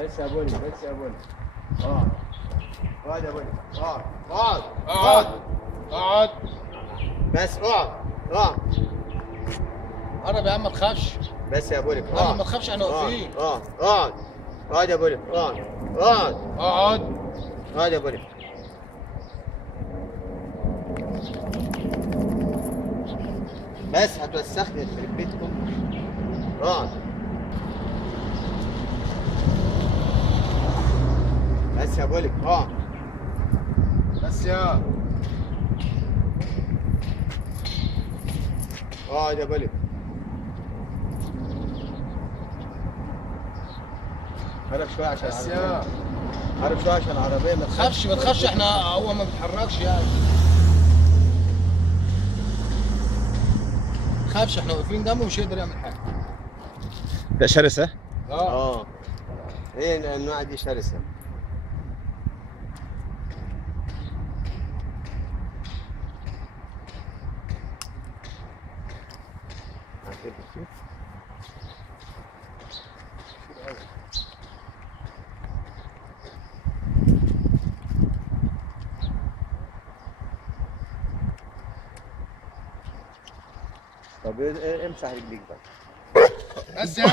بس يا بولي، بس يا بولي. اقعد. اقعد يا بولي. اقعد. اقعد. اقعد اقعد. بس اقعد. اقعد. قرب يا عم ما تخافش. بس يا بولي. انا ما تخافش احنا واقفين. اقعد. اقعد. اقعد يا بولي. اقعد. اقعد. اقعد. اقعد يا بولي. بس هتوسخني يخرب بيتكم. اقعد. بس يا بولي. اقعد. بس يا اقعد يا بولي. قرب شوية عشان بس العربية. يا قرب شوية عشان العربية ما تخافش ما تخافش، احنا هو ما بيتحركش يعني. ما تخافش احنا واقفين جنبه مش هيقدر يعمل حاجه. ده شرسة. اه. ايه النوع دي شرسة. طب امسح رجليك بقى. بس يا